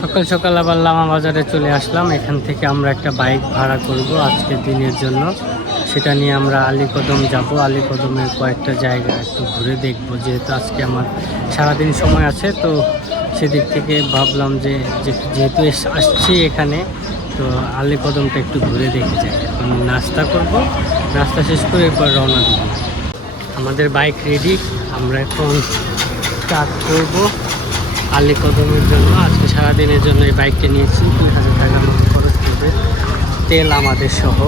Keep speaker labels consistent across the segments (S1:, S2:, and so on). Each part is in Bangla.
S1: সকাল সকাল আবার লামা বাজারে চলে আসলাম। এখান থেকে আমরা একটা বাইক ভাড়া করব আজকের দিনের জন্য। সেটা নিয়ে আমরা আলীকদম যাব। আলীকদমের কয়েকটা জায়গা একটু ঘুরে দেখব। যেহেতু আজকে আমার সারাদিন সময় আছে, তো সেদিক থেকে ভাবলাম যে যেহেতু আসছি এখানে, তো আলীকদমটা একটু ঘুরে দেখে যাই। এখন নাস্তা করব। নাস্তা শেষ করে এরপর রওনা দিব। আমাদের বাইক রেডি আমরা এখন স্টার্ট করব। আলী কদমের জন্য, আজকে সারাদিনের জন্য এই বাইকটা নিয়েছি। দুই হাজার টাকার মতো খরচ করবে। তেল আমাদের সহ।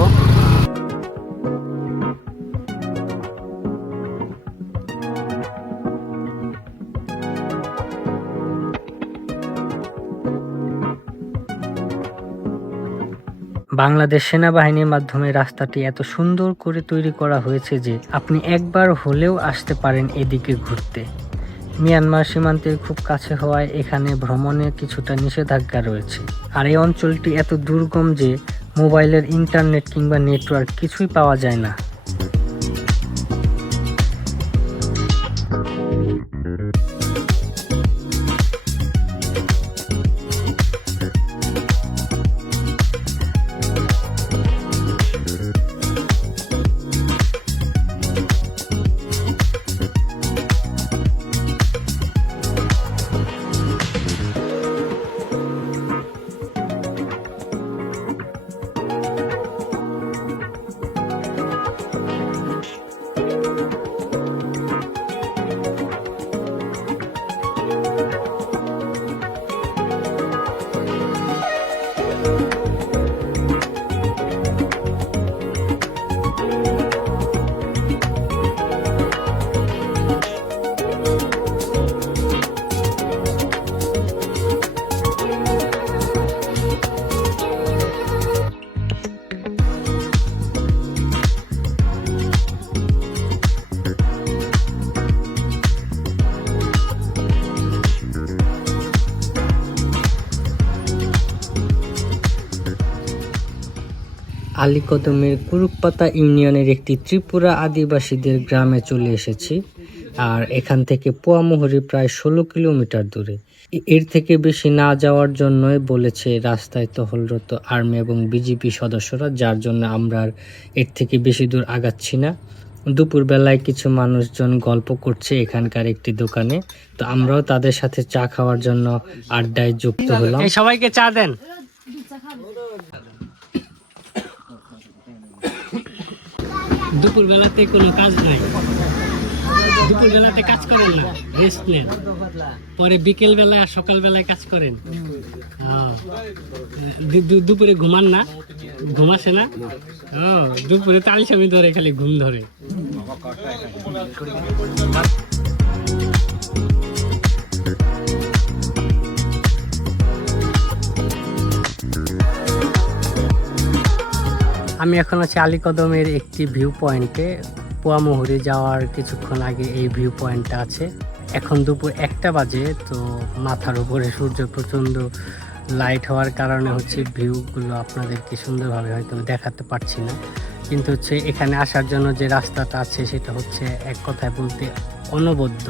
S1: বাংলাদেশ সেনাবাহিনীর মাধ্যমে রাস্তাটি এত সুন্দর করে তৈরি করা হয়েছে যে আপনি একবার হলেও আসতে পারেন এদিকে ঘুরতে। মিয়ানমার সীমান্তের খুব কাছে হওয়ায় এখানে ভ্রমণে কিছুটা নিষেধাজ্ঞা রয়েছে। আর এই অঞ্চলটি এত দুর্গম যে মোবাইলের ইন্টারনেট কিংবা নেটওয়ার্ক কিছুই পাওয়া যায় না। আলীকদমের কুরুকপাতা ইউনিয়নের একটি ত্রিপুরা আদিবাসীদের গ্রামে চলে এসেছি, আর এখান থেকে পোয়ামুহুরি প্রায় ষোলো কিলোমিটার দূরে। এর থেকে বেশি না যাওয়ার জন্যই বলেছে রাস্তায় তহলরত আর্মি এবং বিজেপি সদস্যরা, যার জন্য আমরা এর থেকে বেশি দূর আগাচ্ছি না। দুপুরবেলায় কিছু মানুষজন গল্প করছে এখানকার একটি দোকানে। তো আমরাও তাদের সাথে চা খাওয়ার জন্য আড্ডায় যুক্ত হলাম। সবাইকে চা দেন। দুপুর বেলাতে কোনো কাজ নাই। দুপুর বেলাতে কাজ করেন না রেস্ট নেন। পরে বিকেল বেলায় আর সকাল বেলায় কাজ করেন। হ্যাঁ। দুপুরে ঘুমান না, ঘুমাসে না। ও দুপুরে তালসামি ধরে, খালি ঘুম ধরে। আমি এখন আছি আলীকদমের একটি ভিউ পয়েন্টে পোয়ামুহুরি যাওয়ার কিছুক্ষণ আগে এই ভিউ পয়েন্টটা আছে। এখন দুপুর একটা বাজে, তো মাথার উপরে সূর্য প্রচণ্ড লাইট হওয়ার কারণে হচ্ছে ভিউগুলো আপনাদেরকে সুন্দরভাবে হয়তো দেখাতে পারছি না। কিন্তু হচ্ছে এখানে আসার জন্য যে রাস্তাটা আছে, সেটা হচ্ছে এক কথায় বলতে অনবদ্য।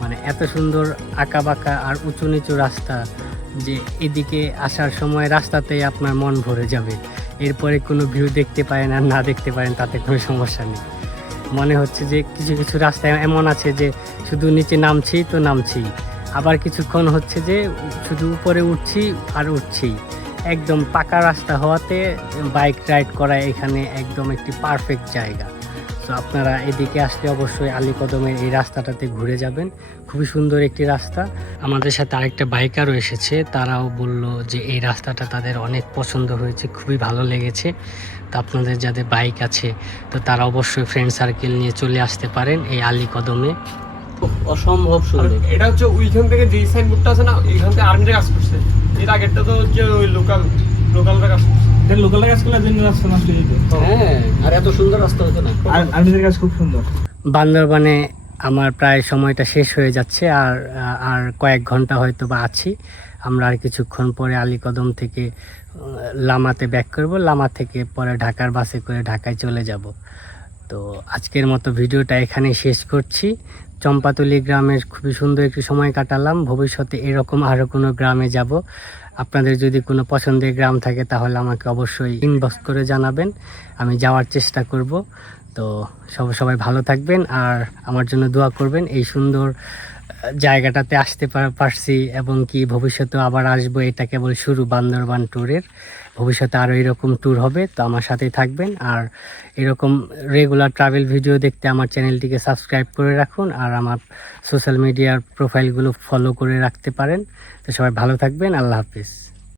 S1: মানে এত সুন্দর আঁকা বাঁকা আর উঁচু নিচু রাস্তা যে এদিকে আসার সময় রাস্তাতেই আপনার মন ভরে যাবে। এরপরে কোনো ভিউ দেখতে পারেন আর না দেখতে পারেন তাতে কোনো সমস্যা নেই। মনে হচ্ছে যে কিছু কিছু রাস্তায় এমন আছে যে শুধু নিচে নামছি তো নামছি। আবার কিছুক্ষণ হচ্ছে যে শুধু উপরে উঠছি আর উঠছি। একদম পাকা রাস্তা হওয়াতে বাইক রাইড করা এখানে একদম একটি পারফেক্ট জায়গা। তো আপনারা এদিকে আসলে অবশ্যই আলীকদমের এই রাস্তাটাতে ঘুরে যাবেন। খুবই সুন্দর একটি রাস্তা। আমাদের সাথে আরেকটা বাইকারও এসেছে। তারাও বলল যে এই রাস্তাটা তাদের অনেক পছন্দ হয়েছে খুবই ভালো লেগেছে। তো আপনাদের যাদের বাইক আছে তো তারা অবশ্যই ফ্রেন্ড সার্কেল নিয়ে চলে আসতে পারেন এই আলীকদমে অসম্ভব
S2: আর
S1: সুন্দর
S2: এটা হচ্ছে ওইখান থেকে যে সাইনবোর্ডটা আছে না ওইখান থেকে আর্মিরা কাজ করছে। এর আগেরটা তো হচ্ছে ওই লোকাল লোকালরা কাজ করছে।
S3: লোকাল কাজ করলে দিন রাস্তা নষ্ট হ্যাঁ
S1: আর এত সুন্দর রাস্তা হতো না।
S3: আর আর্মিদের কাজ খুব সুন্দর।
S1: বান্দরবানে আমার প্রায় সময়টা শেষ হয়ে যাচ্ছে আর আর কয়েক ঘণ্টা হয়তো বা আছি। আমরা আর কিছুক্ষণ পরে আলীকদম থেকে লামাতে ব্যাক করব। লামা থেকে পরে ঢাকার বাসে করে ঢাকায় চলে যাব। তো আজকের মতো ভিডিওটা এখানেই শেষ করছি। চম্পাতলি গ্রামের খুবই সুন্দর একটি সময় কাটালাম। ভবিষ্যতে এরকম আরও কোনো গ্রামে যাব। আপনাদের যদি কোনো পছন্দের গ্রাম থাকে তাহলে আমাকে অবশ্যই ইনবক্স করে জানাবেন। আমি যাওয়ার চেষ্টা করব। তো সব, সবাই ভালো থাকবেন আর আমার জন্য দোয়া করবেন। এই সুন্দর জায়গাটাতে আসতে পারছি এবং কি ভবিষ্যতে আবার আসব, এটা কেবল শুরু বান্দরবান ট্যুরের ভবিষ্যতে আরও এরকম ট্যুর হবে, তো আমার সাথেই থাকবেন। আর এরকম রেগুলার ট্রাভেল ভিডিও দেখতে আমার চ্যানেলটিকে সাবস্ক্রাইব করে রাখুন আর আমার সোশ্যাল মিডিয়ার প্রোফাইলগুলো ফলো করে রাখতে পারেন। তো সবাই ভালো থাকবেন, আল্লাহ হাফিজ।